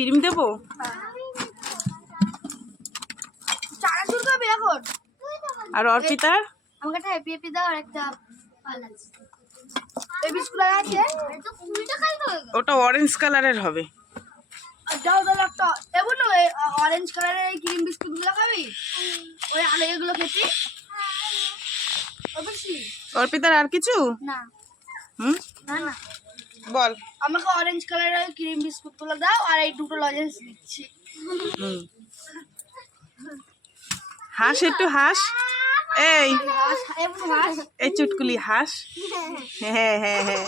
Cream দেবো? আর অর্পিতার আমাকে একটা হ্যাপি হ্যাপি দাও আর একটা পালাস এই বিস্কুট আছে তো কুড়িটা খাই তো ওটা অরেঞ্জ কালারের হবে। দাও দাও একটা এবো না অরেঞ্জ কালারের এই ক্রিম বিস্কুট গুলো খাবি ওই আলো এগুলো খেতে অবশ্যই। অর্পিতার আর কিছু না না না বল। আমাকে অরেঞ্জ কালারের ক্রিম বিস্কুট গুলো দাও আর এই দুটো লজেন্স দিচ্ছি। হাস, একটু হাস। এই এই চুটকুলি হাস। হ্যাঁ হ্যাঁ হ্যাঁ।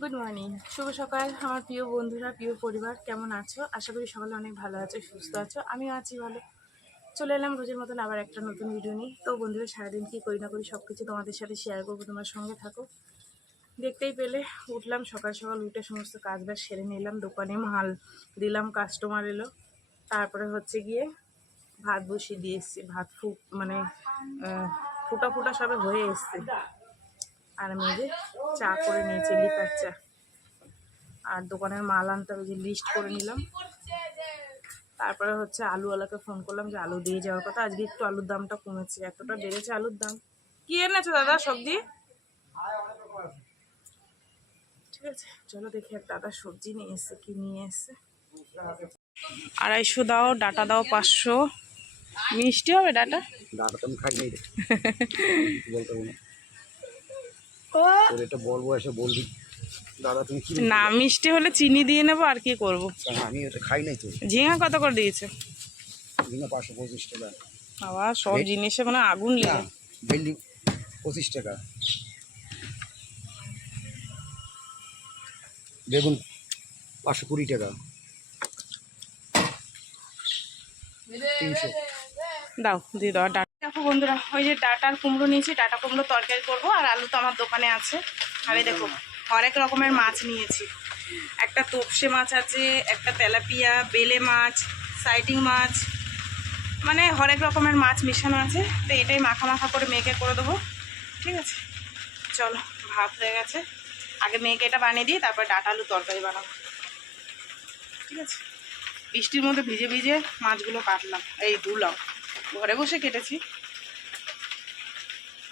গুড মর্নিং, শুভ সকাল আমার প্রিয় বন্ধুরা, প্রিয় পরিবার, কেমন আছো? আশা করি সকালে অনেক ভালো আছো, সুস্থ আছো। আমিও আছি ভালো। চলে এলাম রোজের মতন আবার একটা নতুন ভিডিও নিয়ে। তো বন্ধুরা, সারাদিন কী করি না করি সব কিছু তোমাদের সাথে শেয়ার করবো, তোমার সঙ্গে থাকো। দেখতেই পেলে উঠলাম সকাল সকাল, উঠে সমস্ত কাজ বাজ সেরে নিলাম, দোকানে মাল দিলাম, কাস্টমার এলো, তারপরে হচ্ছে গিয়ে ভাত বসিয়ে দিয়ে এসছি। ভাত মানে ফুটা ফুটা সবে হয়ে এসছে। আর আমি যে চা করে নিয়েছি, লিকার চা। আর দোকানের মাল আনতে হবে, যে লিস্ট করে নিলাম। তারপরে হচ্ছে আলুওয়ালাকে ফোন করলাম যে আলু দিয়ে যাওয়ার কথা। আজকে একটু আলুর দামটা কমেছে, এতটা বেড়েছে আলুর দাম। কি এনেছো দাদা সবজি? ঠিক আছে, চলো দেখি এক দাদা সবজি নিয়ে এসছে, কি নিয়ে এসছে। 250 দাও, ডাটা দাও 500। মিষ্টি হবে ডাটা? ডাটা তো আমি খাই নাই রে, বলতে পারবো না। তোর এটা বলবো, এসে বলবি দাদা তুমি কি না, মিষ্টি হলে চিনি দিয়ে নেবো, আর কি করবো। আমি এটা খাই নাই তো। ঝিঙা কত করে দিয়েছে? ঝিঙা 525 টাকা। বাবা, সব জিনিসে মানে আগুন লেগে। ভেন্ডি 25 টাকা, বেগুন 520 টাকা, 300। দাও দিয়ে দাও। ডাটা দেখো বন্ধুরা, ওই যে ডাটার কুমড়ো নিয়েছি, ডাটা কুমড়ো তরকারি করবো। আর আলু তো আমার দোকানে আছে। আর এই দেখো হরেক রকমের মাছ নিয়েছি। একটা তোপসে মাছ আছে, একটা তেলাপিয়া, বেলে মাছ, সাইটিং মাছ, মানে হরেক রকমের মাছ মিশানো আছে। তো এটাই মাখা মাখা করে মেয়েকে করে দেবো। ঠিক আছে, চলো। ভাত হয়ে গেছে, আগে মেয়েকে এটা বানিয়ে দিই, তারপর ডাটা আলু তরকারি বানাবো। ঠিক আছে, বৃষ্টির মধ্যে ভিজে ভিজে মাছগুলো কাটলাম, এই ধুলাম, ঘরে বসে কেটেছি।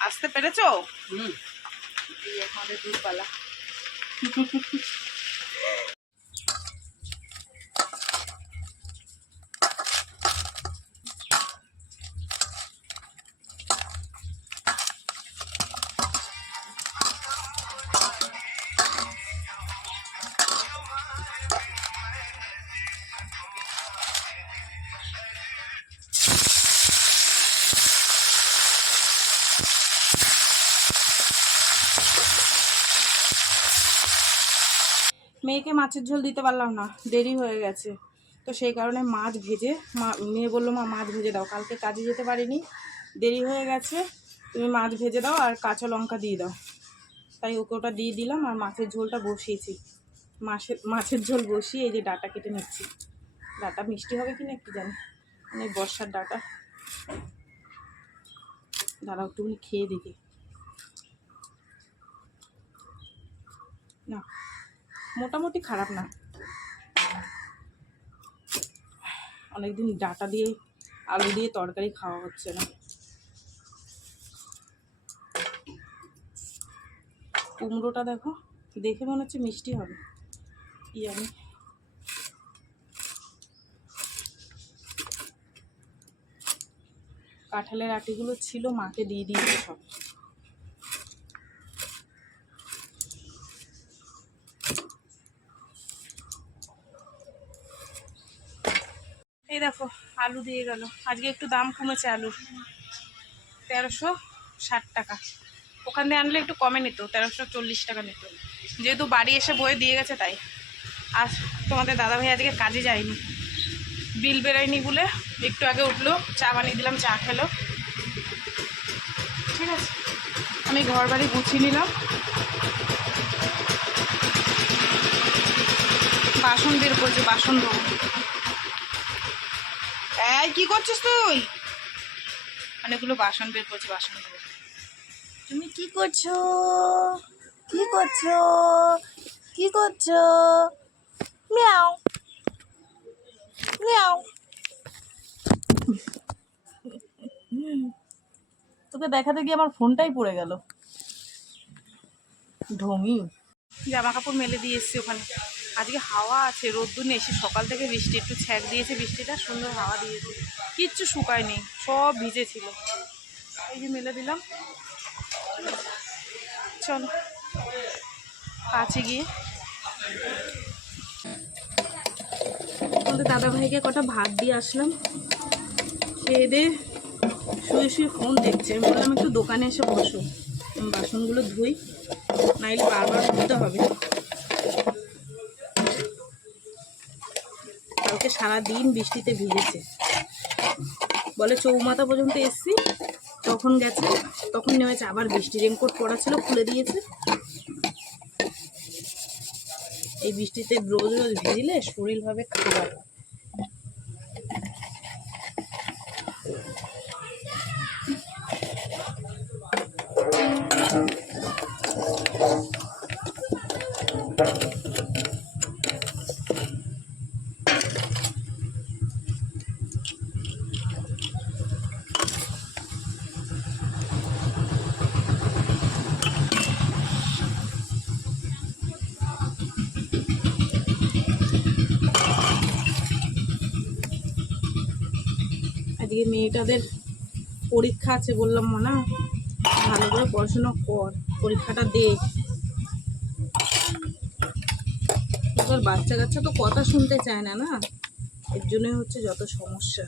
আসতে পেরেছো? এই আমাদের দুধপালা। মেয়েকে মাছের ঝোল দিতে পারলাম না, দেরি হয়ে গেছে। তো সেই কারণে মাছ ভেজে, মেয়ে বললো মা মাছ ভেজে দাও, কালকে কাজে যেতে পারিনি, দেরি হয়ে গেছে, তুমি মাছ ভেজে দাও আর কাঁচা লঙ্কা দিয়ে দাও। তাই ওকে ওটা দিয়ে দিলাম, আর মাছের ঝোলটা বসিয়েছি। মাছের ঝোল বসিয়ে এই যে ডাটা কেটে নিচ্ছি। ডাটা মিষ্টি হবে কি না একটু জানি, মানে বর্ষার ডাটা। দাঁড়াও একটুখানি খেয়ে দেখি। না, মোটামুটি খারাপ না। অনেকদিন ডাটা দিয়ে আলু দিয়ে তরকারি খাওয়া হচ্ছে না। কুমড়োটা দেখো, দেখে মনে হচ্ছে মিষ্টি হবে, কি জানি। কাঁঠালের আটিগুলো ছিল, মাকে দিয়ে দিয়েছে সব। এই দেখো আলু দিয়ে গেল। আজকে একটু দাম কমেছে আলুর, 1360 টাকা। ওখান দিয়ে আনলে একটু কমে নিত, 1340 টাকা নিত, যেহেতু বাড়ি এসে বয়ে দিয়ে গেছে তাই। আর তোমাদের দাদাভাই আজকে কাজে যায়নি, বিল বেরোয়নি বলে একটু আগে উঠলো, চা বানিয়ে দিলাম, চা খেলো। ঠিক আছে, আমি ঘর বাড়ি গুছিয়ে নিলাম, বাসন বের করছি, বাসন ধোবো। এই কি করছিস তুই? অনেকগুলো বাসন বের করছি, বাসন ধোবো। তুমি কি করছো? কি করছো? কি করছো? মিয়াও তোকে দেখাতে গিয়ে আমার ফোনটাই পড়ে গেল। ঢঙি। জামা কাপড় মেলে দিয়ে এসছি ওখানে। আজকে হাওয়া আছে, রোদ্দুর নেই। এসে সকাল থেকে বৃষ্টি, একটু ছ্যাঁক দিয়েছে বৃষ্টিটা, সুন্দর হাওয়া দিয়েছে, কিচ্ছু শুকায়নি, সব ভিজে ছিল। এই যে মেলে দিলাম। চলো কাছে গিয়ে আমাদের দাদা ভাইকে কটা ভাত দিয়ে আসলাম। খেয়ে দিয়ে শুয়ে শুয়ে ফোন দেখছে। আমি বললাম একটু দোকানে এসে বসো, বাসনগুলো ধুই, নাইলে বারবার ধুতে হবে। কালকে সারাদিন বৃষ্টিতে ভিজেছে। বলে চৌমাথা পর্যন্ত এসছি, তখন গেছে, তখন নেমেছে আবার বৃষ্টি। রেনকোট পরা ছিল, খুলে দিয়েছে। এই বৃষ্টিতে রোজ রোজ ভিজলে শরীর হবে খারাপ। আজকে মেয়েটাদের পরীক্ষা আছে, বললাম না, ভালো করে পড়াশোনা কর, পরীক্ষাটা দে। এবার বাচ্চা কাচ্চা তো কথা শুনতে চায় না, না, এর জন্যই হচ্ছে যত সমস্যা।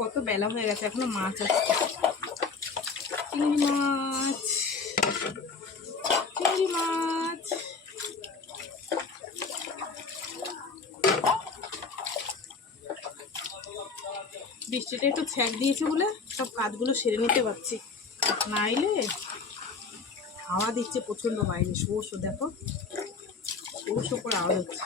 কত বেলা হয়ে গেছে, এখনো মাছ আসছে। চিংড়ি মাছ, চিংড়ি মাছ। বৃষ্টিটা একটু ছ্যাঁক দিয়েছে বলে সব কাজগুলো সেরে নিতে পারছি, নাইলে হাওয়া দিচ্ছে প্রচন্ড বাইরে। শোষো দেখো, শোষো করে আওয়াজ হচ্ছে।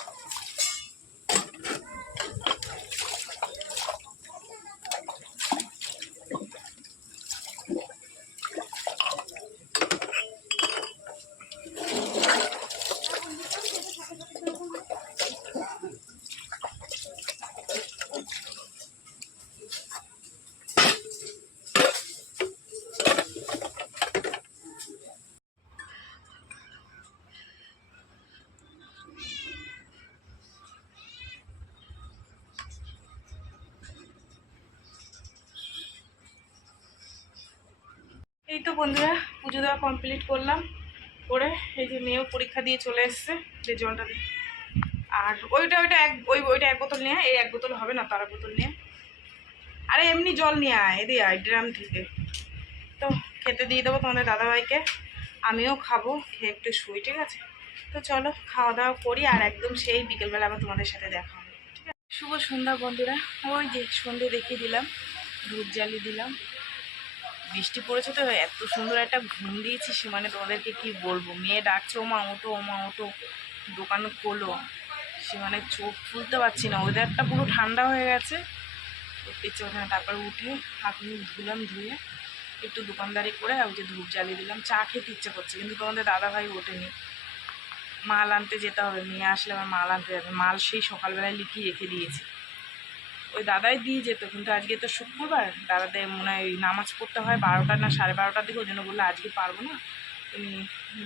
এই তো বন্ধুরা, পুজো দেওয়া কমপ্লিট করলাম, করে এই যে মেয়েও পরীক্ষা দিয়ে চলে এসছে। যে জলটা দিয়ে, আর ওইটা এক বোতল নিয়ে, এই এক বোতল হবে না, তার এক বোতল নিয়ে। আরে এমনি জল নিয়ে আয়, এদিকে আয় ড্রাম থেকে। তো খেতে দিয়ে দেবো তোমাদের দাদাভাইকে, আমিও খাবো, খেয়ে একটু শুই, ঠিক আছে? তো চলো খাওয়া দাওয়া করি, আর একদম সেই বিকেলবেলা আবার তোমাদের সাথে দেখা হবে, ঠিক আছে? শুভ সন্ধ্যা বন্ধুরা। ওই যে সন্ধে দেখিয়ে দিলাম, ধূপ জ্বালিয়ে দিলাম। বৃষ্টি পড়েছে তো এত সুন্দর একটা ঘুম দিয়েছি, সে মানে তোমাদেরকে কি বলবো। মেয়ে ডাকছে ওমা ওটো, ওমা ওটো, দোকান খোলো, সে মানে চোখ খুলতে পারছি না। ওয়েদারটা পুরো ঠান্ডা হয়ে গেছে, ইচ্ছে ওখানে। তারপরে উঠে হাত মুখ ধুলাম, ধুয়ে একটু দোকানদারি করে ওই যে ধূপ জ্বালিয়ে দিলাম। চা খেতে ইচ্ছে করছে, কিন্তু তোমাদের দাদাভাই ওঠেনি, মাল আনতে যেতে হবে। মেয়ে আসলে আমার মাল আনতে যাবে, মাল সেই সকালবেলায় লিখিয়ে রেখে দিয়েছি। ওই দাদাই দিয়ে যেত, কিন্তু আজকে তো শুক্রবার, দাদাদের মনে হয় নামাজ পড়তে হয় 12টা না 12:30টার দিকে, ওই জন্য বললো আজকে পারবো না, তুমি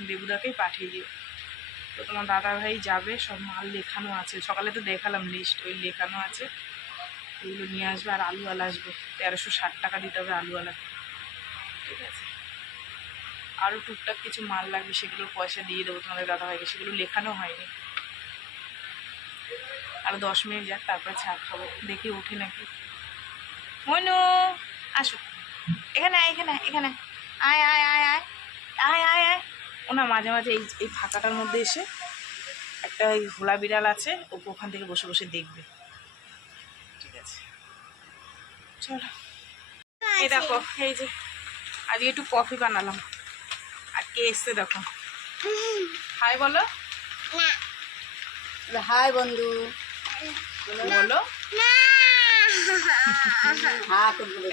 দেবুদাকেই পাঠিয়ে দিও। তো তোমার দাদাভাই যাবে, সব মাল লেখানো আছে, সকালে তো দেখালাম লিস্ট, ওই লেখানো আছে, ওইগুলো নিয়ে আসবে। আর আলুওয়ালা আসবে, 1360 টাকা দিতে হবে আলুওয়ালাকে, ঠিক আছে? আরও টুকটাক কিছু মাল লাগবে, সেগুলোর পয়সা দিয়ে দেবো তোমাদের দাদাভাইকে, সেগুলো লেখানো হয়নি। আর 10 মিনিট যাক, তারপরে চা খাবো, দেখি উঠি নাকি। মনু আসো, এখানে আয়, এখানে এখানে আয় আয় আয় আয় আয় আয় আয়। ওনা মাঝে মাঝে এই ফাঁকাটার মধ্যে এসে একটা ওই ঘোলা বিড়াল আছে, ওখান থেকে বসে বসে দেখবে, ঠিক আছে? চলো, এই দেখো, এই যে আজকে একটু কফি বানালাম। আর কে এসছে দেখো, হাই বলো, হাই বন্ধু বলো।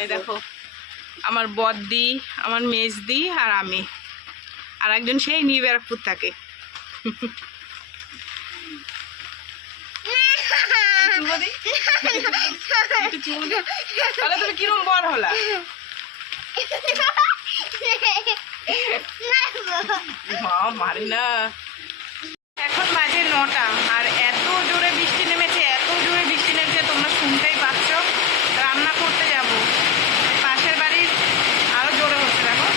এই দেখো আমার বড়দি, আমার মেজদি আর আমি, আর একজন সেই নিউ ব্যারাকপুর থাকে। তাহলে তুমি কিরম বড় হলা? মারি না। এখন বাজে 9টা আর এত জোরে বৃষ্টি নেমেছে, এত জোরে বৃষ্টি নেমেছে তোমরা শুনতেই পাচ্ছ। রান্না করতে যাব, পাশের বাড়ির আরো জোরে হচ্ছে। দেখো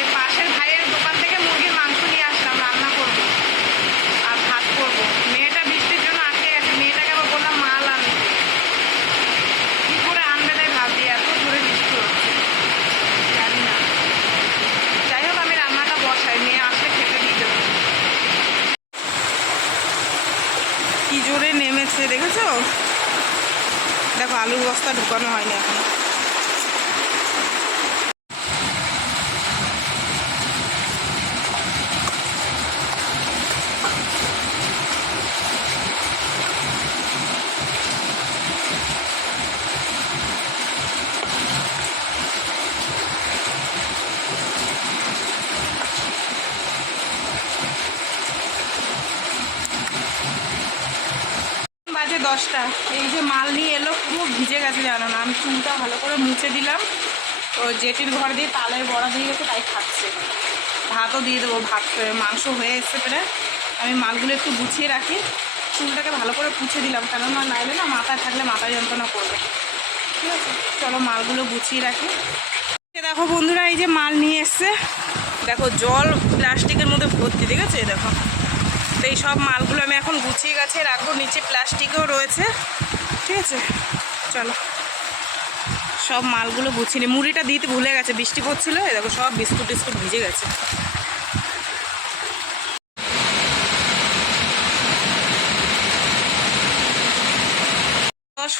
এই পাশের ভাইয়ের দোকান থেকে মুরগির মাংস নিয়ে আসলাম, রান্না করব আর ভাত করব। মেয়েটা বৃষ্টির জন্য আটকে গেছে, মেয়েটাকে আবার বললাম মাল আনতে, কি করে আনবে তাই ভাবছি, এত জোরে বৃষ্টি হচ্ছে জানি না। যাই হোক আমি রান্নাটা বসাই, মেয়ে আসলে খেতে দিয়ে দেবো। কি জোরে নেমেছে দেখেছো? দেখো আলুর বস্তা ঢুকানো হয়নি এখন। বাজে 10টা, এই যে মাল নিয়ে এলো পুরো ভিজে গেছে জানো না। আমি চুলটা ভালো করে মুছে দিলাম, ও জেঠির ঘর দিয়ে তালের বড়া দিয়ে গেছে তাই খাচ্ছে। ভাতও দিয়ে দেবো, ভাত মাংস হয়ে এসছে পেরে। আমি মালগুলো একটু গুছিয়ে রাখি, চুলটাকে ভালো করে পুছে দিলাম, কেননা নাইলে না মাথায় থাকলে মাথা যন্ত্রণা করবে। ঠিক আছে, চলো মালগুলো গুছিয়ে রাখি। দেখো বন্ধুরা, এই যে মাল নিয়ে এসছে, দেখো জল প্লাস্টিকের মধ্যে ভর্তি, ঠিক আছে? দেখো তো এই সব মালগুলো আমি এখন গুছিয়ে গাছে রাখবো, নিচে প্লাস্টিকও রয়েছে। ঠিক আছে, চলো সব মালগুলো গুছিয়ে নি। মুড়িটা দিতে ভুলে গেছে, বৃষ্টি পড়ছিল, এই দেখো সব বিস্কুট টিস্কুট ভিজে গেছে।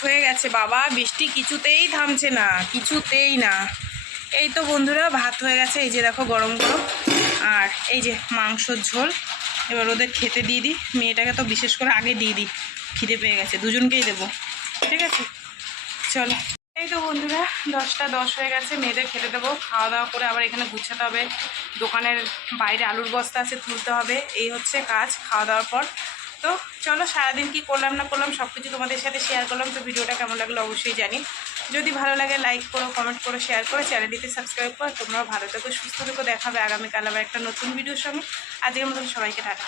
হয়ে গেছে বাবা, বৃষ্টি কিছুতেই থামছে না, কিছুতেই না। এই তো বন্ধুরা ভাত হয়ে গেছে, এই যে দেখো গরম গরম, আর এই যে মাংসর ঝোল। এবার ওদের খেতে দিয়ে দিই, মেয়েটাকে তো বিশেষ করে আগে দিয়ে দিই, খিদে পেয়ে গেছে, দুজনকেই দেবো। ঠিক আছে, চলো। এই তো বন্ধুরা 10টা 10 হয়ে গেছে, মেয়েদের খেতে দেবো। খাওয়া দাওয়া করে আবার এখানে গুছাতে হবে, দোকানের বাইরে আলুর বস্তা আছে তুলতে হবে, এই হচ্ছে কাজ খাওয়া দাওয়ার পর। তো চলো সারাদিন কি করলাম না করলাম সব কিছু তোমাদের সাথে শেয়ার করলাম। তো ভিডিওটা কেমন লাগলো অবশ্যই জানি, যদি ভালো লাগে লাইক করো, কমেন্ট করো, শেয়ার করো, চ্যানেলটিতে সাবস্ক্রাইব করো। তোমরাও ভালো থেকো, সুস্থ থেকো, দেখাবে আগামীকাল আবার একটা নতুন ভিডিওর সঙ্গে। আজকের মতন সবাইকে টাটা।